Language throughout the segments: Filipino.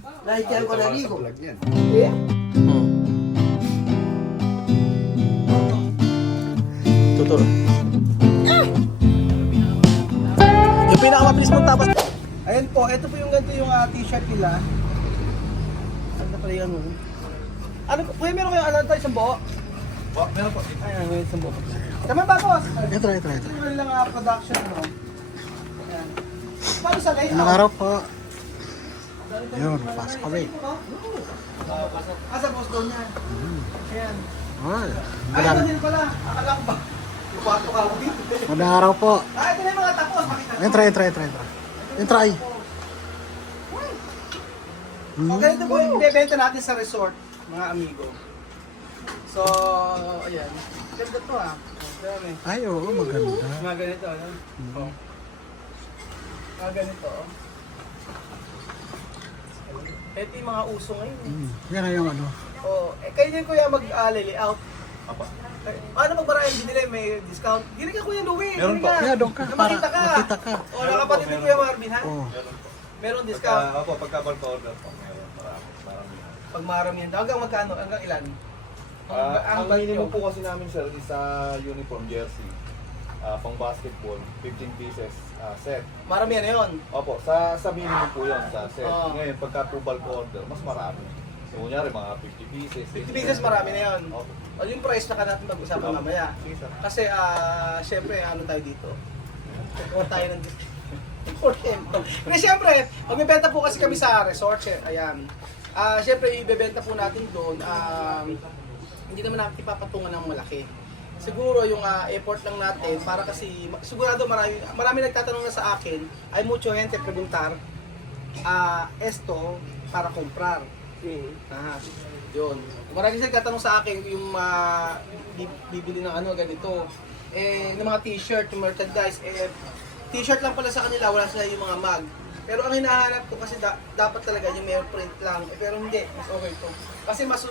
Dahil kaya ko naligo. Yeah. Tuturo. Yung pinakamabilis mong tapas. Ayan po, ito po yung ganito yung t-shirt nila. Ano pala yung ano? Ano po? Kuya, meron kayong ano tayo isang buo? Meron po. Ayan, may isang buo. Tama ba, boss? Ito. Ito yung lang production, no? Ayan. Paano sa layout? Anong araw po? Yun, pasok kami. Asa boss doon niya? Ayan. Ay, Ay, ito din pala. Akala ko ba? Yung kwarto ka ako dito. Anong araw po? Ito na yung mga tapos. Makita nyo. Entra ay. So, ganito po yung ibebenta natin sa resort, mga amigo. So, ayan. Ganda to Dami. Ay, oo, maganda. Mga ganito, ano? Oh. Mga ganito, Ito yung mga uso ngayon. Yan na yung ano. Kayo din kuya mag-layout. Ano magbarayan din nila, may discount? Dili ka kuya Louie. Meron po. Kaya doon ka, Na para makita ka. makita ka. Nakapatid din kuya Marvin, ha? Oo. Meron discount. Pagka-bulk order po, meron. Marami. Pag marami yan. Hanggang magkano? Hanggang ilan? Ang minimum po kasi namin sir is uniform jersey. Pang basketball, 15 pieces set. Marami yan yun. Opo, sa minimum po yun, sa set. Oo. Ngayon, pagka po bulk order, mas marami. So, kunyari, mga 50 pieces. 50 pieces marami na yun. Opo. O yung price na ka natin mag-usapan mamaya. Sige sir. Kasi syempre ano tayo dito? Kuha tayo ng Pero syempre, magbebenta po kasi kami sa resort. Ayan. Syempre ibebenta po natin doon. Hindi naman natin ipapatungan ng malaki. Siguro yung effort lang natin para kasi sigurado marami nagtatanong na sa akin, ay mucho gente preguntar esto para comprar. Yun. Marami sila nagtatanong sa akin yung bibili ng ano ganito. Ng mga t-shirt, yung merchandise, t-shirt lang pala sa kanila, wala sila yung mga mug. Pero ang hinahanap ko kasi dapat talaga yung may print lang. Pero hindi, mas okay to. Kasi mas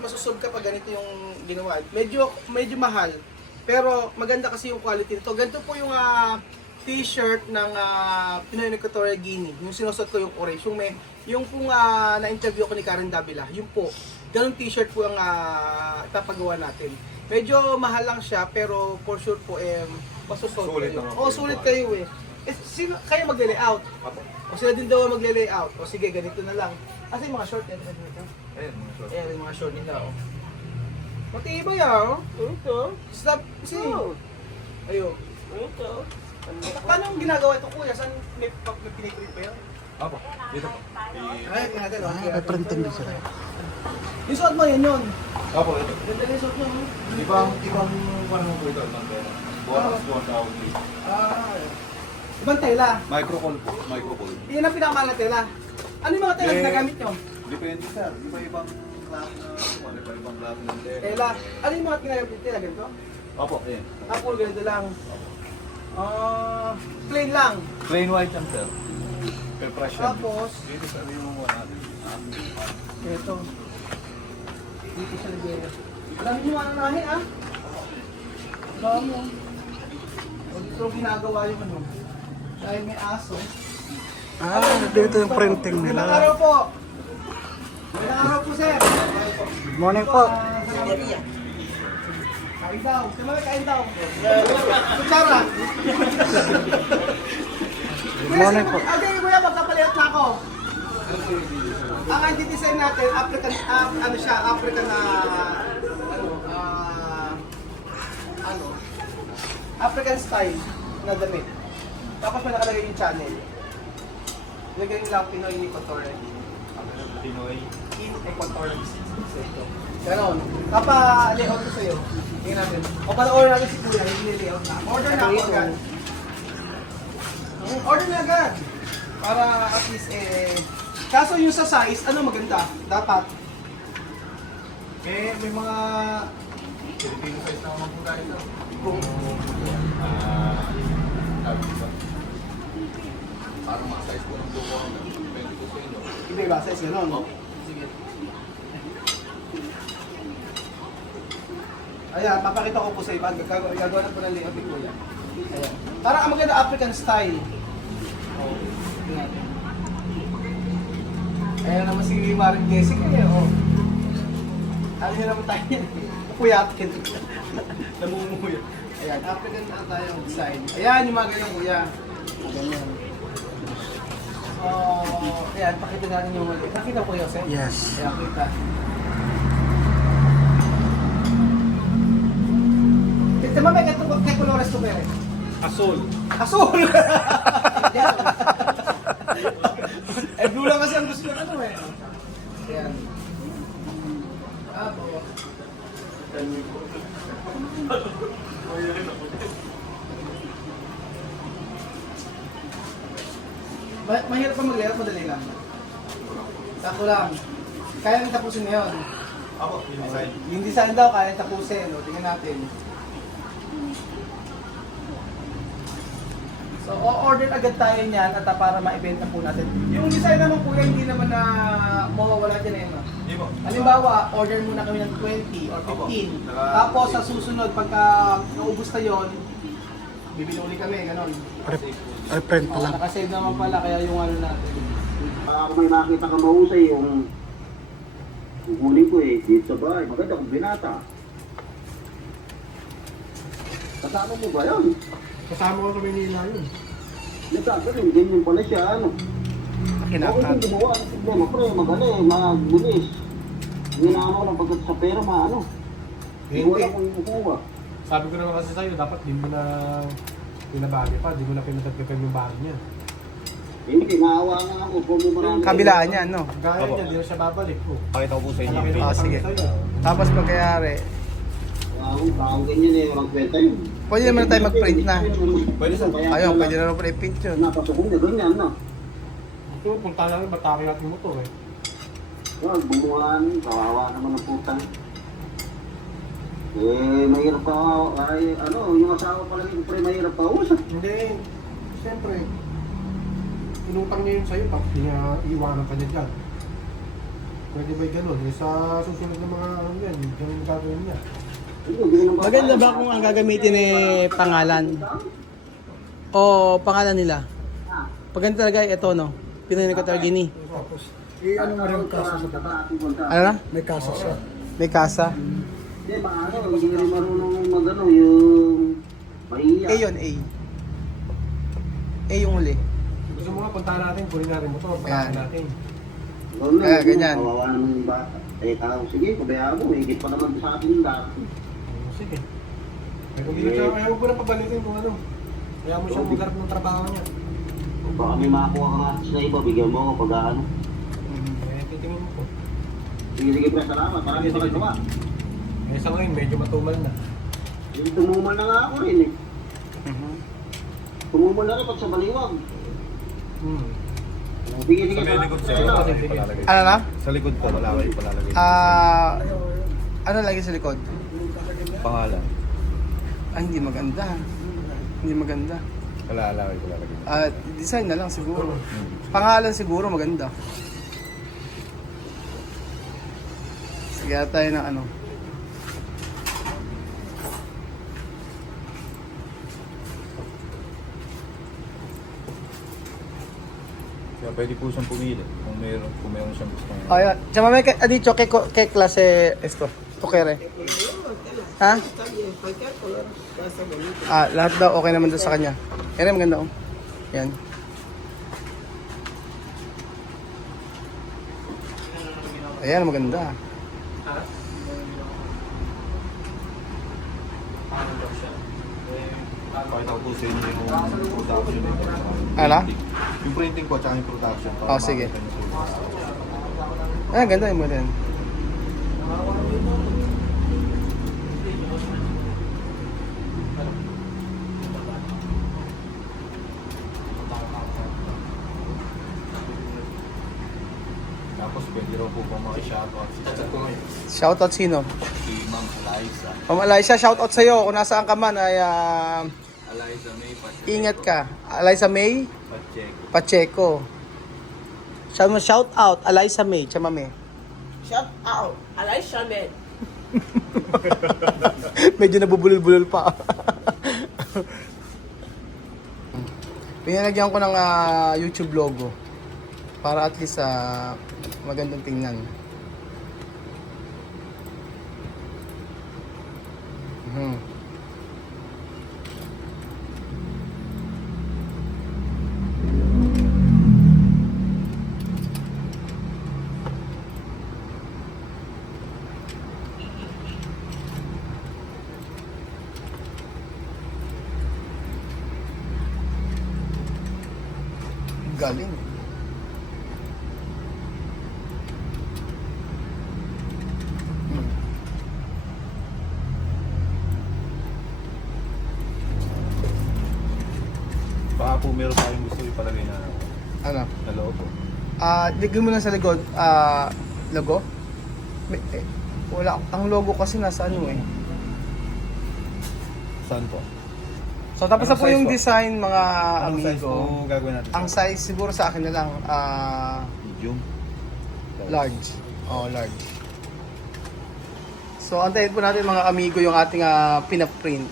masusub kapag ganito yung ginawa. Medyo mahal. Pero maganda kasi yung quality nito. Ganito po yung t-shirt ng Pinoy Equatorial Guinea. Yung sinusuot ko yung orange. Yung pong na-interview ko ni Karen Davila. Yung po. Ganun t-shirt po ang ipapagawa natin. Medyo mahal lang siya pero for sure po masusot Sulit kayo. naman. Sulit kayo sino kayo magle-layout? Opo. O sila din daw magle-layout. O sige, ganito na lang. Kasi yung mga short nila dito. Ayan, mga short. Ayan, yung mga short nila, Matibay, Ito. Stop, see. Ayun. Ito. Paano yung ginagawa ito, kuya? Saan may piniprint pa yun? Opo, dito po. Ay, ginagawa. May printing din sila. Yung suot mo, yun yun. Opo, ito. Ganda na yung suot mo, Ibang ano po ito, ng pera. Bonus 1,000. Ibang tela. Microcool po, microcool. Yan ang pinakamahal na tela. Ano yung mga tela ginagamit nyo? Depende sir, iba-ibang klase na, iba-ibang klase ng Tela. Ano yung mga ginagamit tela? Ganito? Opo, ayan. Ako, ganito lang. Plain lang. Plain white yan sir. Pre-fresh yan. Tapos, Dito sir yung mga natin. ito. Dito siya nagaya. Dami nyo mananahin, Dami mo. Dito ginagawa yung ano. Dahil may aso. Dito yung printing Magandang nila. araw po. Magandang araw po, sir. Good morning po. Kain daw. Kain daw. Kutsara. Good morning po. Okay, kuya, magkapalayot na ako. Ang anti-design natin, African, African African style na damit. Tapos may nakalagay yung channel. Lagay nila Pinoy Equatorial. Pinoy. In Equatorial. Ganon. Papa-layout ko sa'yo. Tingnan natin. O para-order natin si Kuya, hindi layout na. Order na ako agad. Order na agad. Para at least kaso yung sa size, ano maganda? Dapat. May mga Filipino size naman po tayo sir. kung Parang mga size po ng buko ang 22 sa inyo. iba-iba size gano'n. Sige. Ayan, papakita ko po sa iba. Gagawa na po ng layout ni Kuya. Ayan. Parang ang maganda African style. Ayan. Ayan Maring Jessica eh, oh. Ano yun naman tayo yan? Pupuyatin. Namumuyo. Ayan, African na tayong design. Ayan, yung mga ganyan, kuya. Ganyan. So, ayan, pakita natin yung mali. Nakita ko, Jose? Yes. Ayan, kita. Ito, mamay, kay Colores to, pere. Asol. Asul! Eh, blue lang kasi ang gusto ng ano eh. Ayan. Apo. Mahirap pa mag-layout, madali lang. Sako lang. Kaya nang tapusin na yun. Ako, yung design. Yung design daw, kaya nang tapusin. O, tingnan natin. So, o-order agad tayo niyan at para ma-ibenta po natin. Yung design naman kuya, hindi naman na mawawala dyan eh. No? Hindi mo. Halimbawa, order muna kami ng 20 or 15. Tapos sa susunod, pagka naubos na yun, bibili uli kami, ganon. Reprint pa lang. Nakasave naman pala, kaya yung ano natin. Kung may makita ka mahusay yung kukunin ko eh, dito sa bahay, maganda kung binata. Kasama mo ba yun? Kasama ko sa Manila yun. Nagkakaroon, ganyan pala siya, ano. Okay kung gumawa, ang problema, pre, magbulis. Ginaan mo lang pagkat sa pera, maano. Hindi mo lang kung kukuha. Sabi ko naman kasi sa'yo, dapat di mo na pinabagi pa, di mo na pinatagkapan yung bagi niya. Hindi, maawa nga ako, kung may marami. Kabilaan niya, no? Gaya niya, di na siya babalik. Oh. Pakita ko po sa inyo. Malaki rin Ah, yung sige. sa'yo. Tapos pagkayari, Tao ganyan eh, walang kwenta yun. pwede naman tayo mag-print na. Pwede sa Ayun, pwede na rin pala i-print yun. Napasukong na ganyan, no. Ito, punta namin, batake natin yung motor eh. Wag, bumuhan, kawawa naman ang putang. Eh, mahirap pa, ay, ano, yung asawa pala ni pre, mahirap pa usap. Hindi, siyempre, inutang niya yun sa'yo, tapos di niya iiwanan ka niya dyan. Pwede ba ganun? Eh, sa susunod na mga ano yan, ganun yung gagawin niya. Maganda ba kung ang gagamitin eh pangalan? O pangalan nila? Pag ganito talaga, ito no? Pinoy na Katargini. Ano mo rin kaso sa Ano na? May kasa siya. May kasa. Hindi, maano, hindi rin marunong magano yung mahiya. A yun, A. A yung huli. Gusto mo nga, punta natin, kunin natin yung motor, Ayan. pakain natin. Ganyan. Kawawa naman yung bata. Eh, tao, sige, pabayaan mo, higit pa naman sa atin yung dati. Sige. Kaya kung hindi siya, kaya huwag mo na pabalikin kung ano. Kaya mo siya magharap ng trabaho niya. Kung baka may makakuha ka nga sa iba, bigyan mo ako pag ano. Kaya titingin mo po. Sige, sige, pre, salamat. Marami pa nagawa. Eh sa ngayon, medyo matumal na. Yung tumumal na nga ako rin eh. Tumumal na rin pag sa baliwag. Sige, sige, Sa likod sa salamat. kayo palalagay. Ano na? Sa likod po, wala kayo palalagay. Ano lagi sa likod? Pangalan. Hindi maganda. Hindi maganda. Wala kayo palalagay. Design na lang siguro. Pangalan siguro maganda. Sige tayo ng ano. Kaya pwede po siyang pumili kung meron siyang gusto. Ay, llamame ha dicho qué clase esto. ¿Tú quieres? Ha? Lahat daw okay naman daw sa kanya. Yan maganda oh. Yan. Ayan, maganda. Pakita ko po sa inyo yung production. Ala? Yung printing ko at saka yung production. Oh, sige. Ah, ganda yung mga yan. Tapos pwede raw po pang maki-shoutout si Shoutout sino? si Ma'am Eliza. Ma'am Eliza, shoutout sa'yo. Kung nasaan ka man ay Eliza May Pacheco. ingat ka. Eliza May Pacheco. Pacheco. Shout out, Eliza May, chamame. Shout out, Alicia Med. Medyo nabubulol-bulol pa. Pinalagyan ko ng YouTube logo. Para at least magandang tingnan. Mhm. Galing. Baka po meron tayong gusto ipalagay na Ano? logo. Ligyan mo lang sa likod. Logo? Wala. Ang logo kasi nasa ano eh. Saan po? So tapos na Anong po size yung po? design mga Anong size amigo. po gagawin natin? Ang size siguro sa akin na lang medium. large. Oh, large. So antayin po natin mga amigo yung ating pinaprint.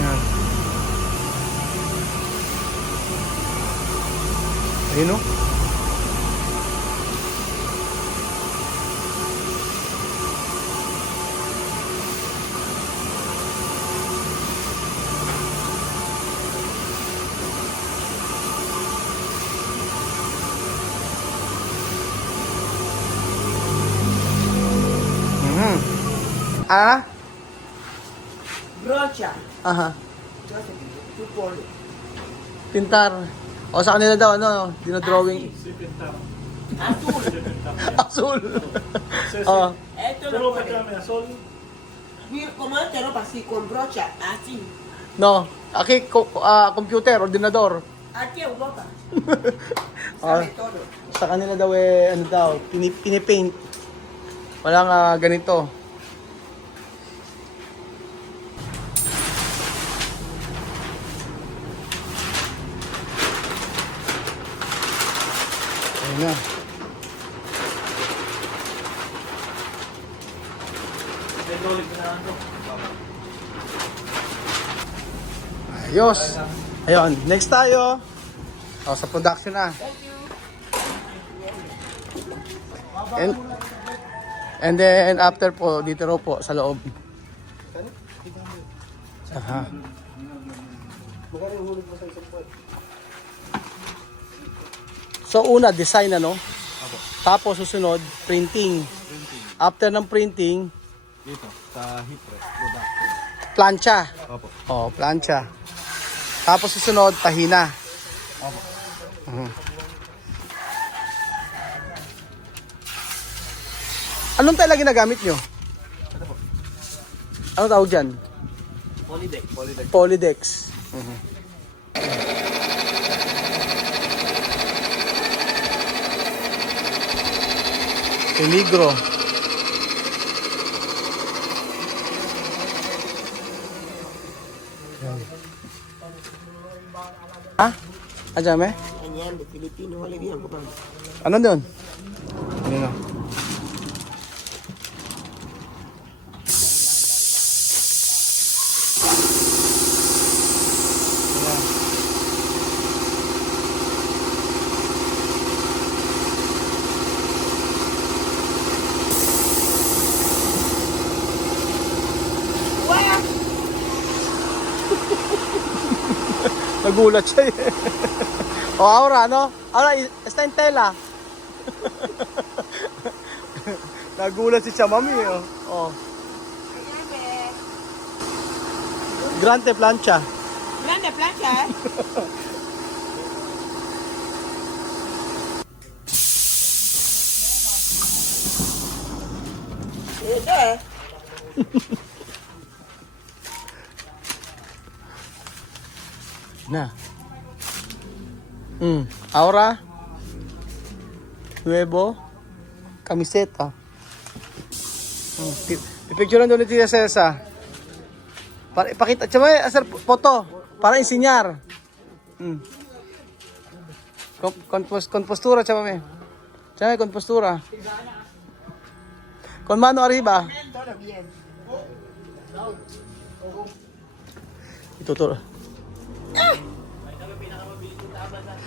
Yan. Ayun o. Mhm. Brocha. Aha. Tupol. Pintar. O sa kanila daw, ano, dinodrawing. Azul. Azul. Oh. Esto lo pone. ¿Cómo es que no pasa? Con brocha. Así. No. Aquí, computer, ordinador. Aquí Europa. Ah, Sabe todo. sa kanila daw ano daw, pinipaint. Walang ganito. Ayun na. Ayos. Ayun, next tayo. Sa production na. And then after po, dito raw po sa loob. Aha. So una, design ano? Tapos susunod, printing. After ng printing, Dito, sa heat press production. plancha. Opo. Oh, plancha. Tapos susunod, pahina. Opo. Mhm. Anong tela ginagamit nyo? Anong tawag dyan? Polydeck. Polydeck. Polydex. Mhm. Peligro. Ha? Ayan me? Ganyan, de Filipino, wala diyan ko pa. Ano doon? Ayun na. Nagulat siya eh. O, Aura, no? Aura, está en tela. Nagulat si Chamami, oh. Oh. Grande plancha. Grande plancha, eh? Ito eh. Na. Aura. Nuevo. Camiseta. Pipicturean doon ni Tia Cesa. Para ipakita. Tsaka sir, photo. Para insinyar. Compostura, tsaka may. Chame, con postura. Con mano arriba. Todo bien. Ituturo.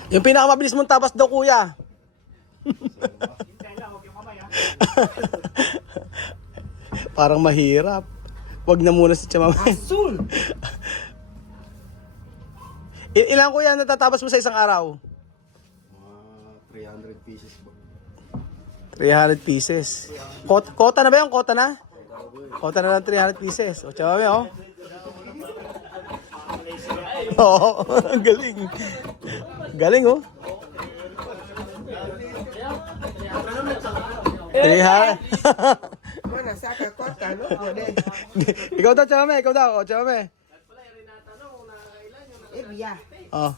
Yung pinakamabilis mong tabas daw, kuya. Parang mahirap. Wag na muna si Chamamay. Azul. Ilang kuya natatabas mo sa isang araw? 300 pieces po. 300 pieces. Kota na ba yun? Kota na? Kota na ng 300 pieces. O, Chamamay, oh. Oo, galing. Galing, oh. 300. Mana saca corta, no puede. Ikaw daw, Chamamay. Ikaw daw. O, Chamamay. Ya. Oh.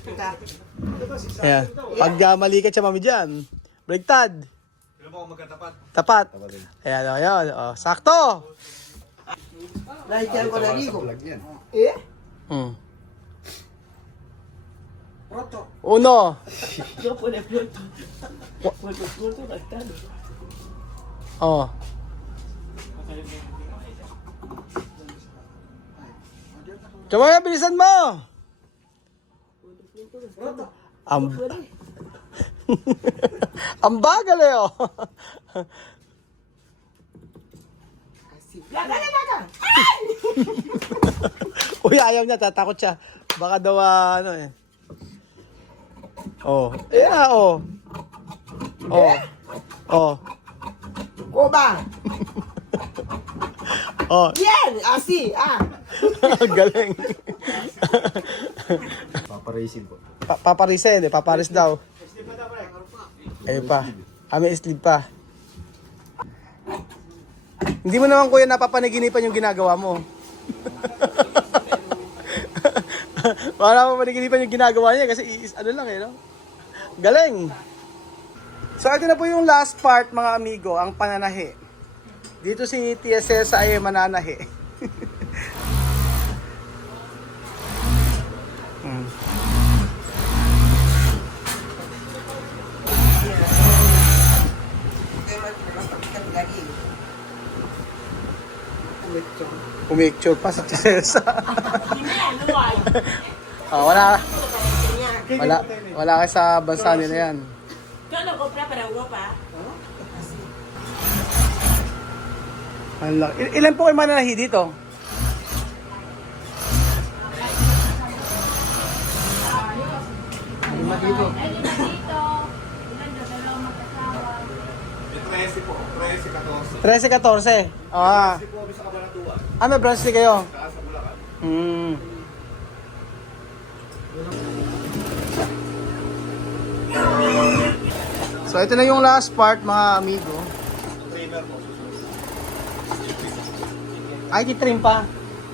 Kita. Ayan. Pag mali ka, Chamamay dyan. Baliktad. Sino po ako magkatapat? Tapat. Ayan, o, ayan. O, sakto. Lahit ko na ligo. Vlog yan. Eh? Roto. Uno. Yo pone pronto. Pronto bastante. Oh. Chamamay, bilisan mo. Ang ang bagal eh, oh. Así. Laga. Uy, ayaw niya, tatakot siya. Baka daw, ano eh. Oh. Yeah, oh. Oh. Oh. Coba. Oh. Bien, así. Ah. Galing. Paparacing po. Paparisin eh, paparis daw. Ayun pa. May sleeve pa. Hindi mo naman kuya napapanaginipan yung ginagawa mo. Wala mo panaginipan yung ginagawa niya kasi ano lang eh, no? Galing! So ito na po yung last part mga amigo, ang pananahi. Dito si TSS ay mananahi. Pumicture pa sa TSS. Wala kayo sa bansa nila yan. Yo lo compré para Europa. Ang laki. Ilan po kayo mananahi dito? Lima dito. May 13 po. 13, 14. 13, 14. Ah. Kasi po kami sa Cabanatuan. May branch din kayo? Saka sa Bulacan. So ito na yung last part mga amigo. Trimmer po. Ay, titrim pa.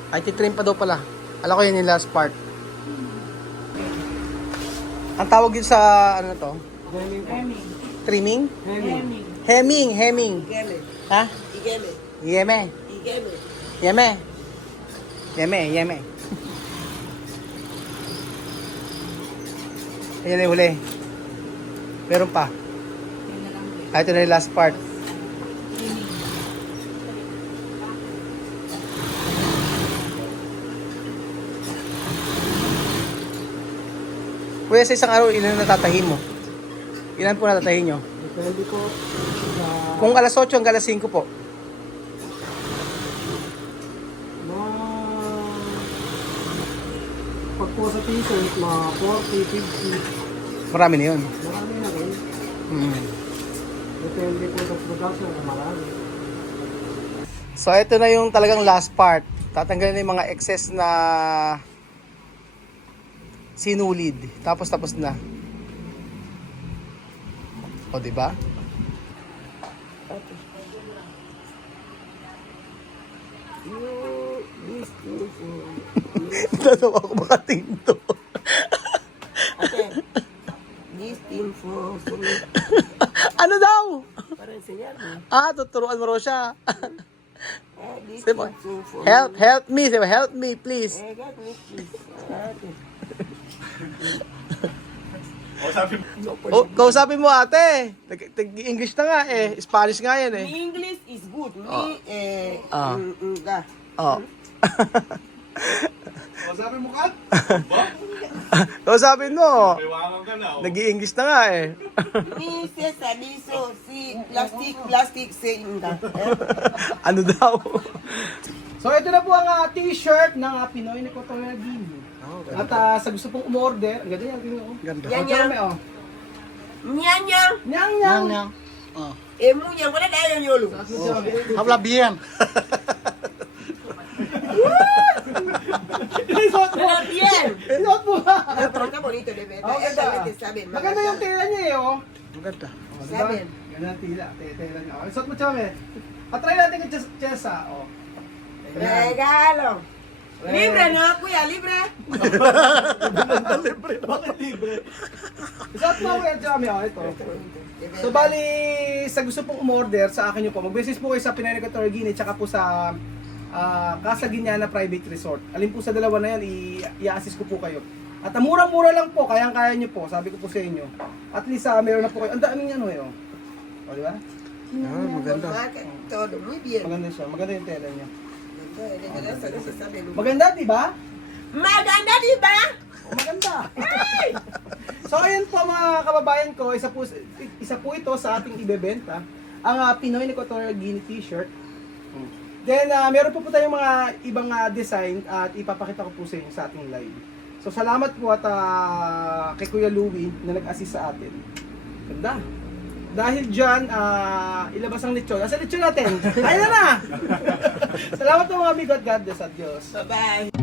Ay, titrim pa daw pala. Alam ko yun yung last part. Ang tawag yun sa, ano to? Trimming? Hemming. Igeme. Ha? Igeme. Yeme. Igeme. Yeme. Ayan na yung huli. Meron pa. Ay, ito na yung last part. Kuya, sa isang araw, ilan natatahin mo? Ilan po natatahin nyo? Depende po sa Kung alas 8 hanggang alas 5 po. mga pag po sa t-shirt, mga 40, 50, Marami na yun. marami na rin. Depende po sa production kung marami. So, ito na yung talagang last part. Tatanggalin na yung mga excess na sinulid. Tapos na. O, diba? Tatawa ko makatingin to. Ate, this team for me. Ano daw? Para enseñarme. Tuturuan mo raw siya. This Diba? team for Help me. Diba? Help me, please. me, please. Ate. Kausapin mo ate. English na nga eh. Spanish nga yan eh. English is good. Oh. Me, Ah. nga. Oh. Sabi mo ka? Kausapin mo. Iwangan ka na. Nag-i-English na nga eh. Me say sabiso, si plastic, say nga. Ano daw? So ito na po ang t-shirt ng Pinoy na Kotoya Gini. At sa gusto pong umorder, ang ganda yan, tingnan ko. Ganda. Yan, Ang yan. dami, oh. Nyanyang. Nyang Yang, nyang. yang. Oh. Munyang, wala tayo yolo. Habla bien. Isuot mo. Wala bien. Isuot mo ba? Está bonito de ver. Oh, ganda. Saben. Maganda yung tela niya eh, oh. Maganda. Oh, diba? Sabi. Ganda ang tela niya. Oh, isuot mo, Chome. Patry natin kay Chessa, oh. Ayan. Regalo. Libre no, kuya, libre. Isuot mo, kuya Chome, oh, ito. So bali, sa gusto pong umorder sa akin nyo po, mag-message po kayo sa Pinoy na Gini tsaka po sa Casa Guiñana Private Resort. Alin po sa dalawa na yan, i-assist ko po kayo. At murang-mura lang po, kayang-kaya nyo po, sabi ko po sa inyo. At least meron na po kayo. Ang daming ano eh, oh. O, di ba? Ah, maganda. Todo muy bien. Maganda siya, maganda yung tela niya. Maganda. Maganda, di ba? Maganda, di ba? O, maganda. So ayun po mga kababayan ko, isa po ito sa ating ibebenta, ang Pinoy na Kotoya Gini t-shirt. Then meron po tayong mga ibang design at ipapakita ko po sa inyo sa ating live. So salamat po at kay Kuya Louie na nag-assist sa atin. Ganda. Dahil dyan, ilabas ang lechon. Asa lechon natin? Ayun na! Salamat po mga amigo at God bless. Adios. Bye-bye.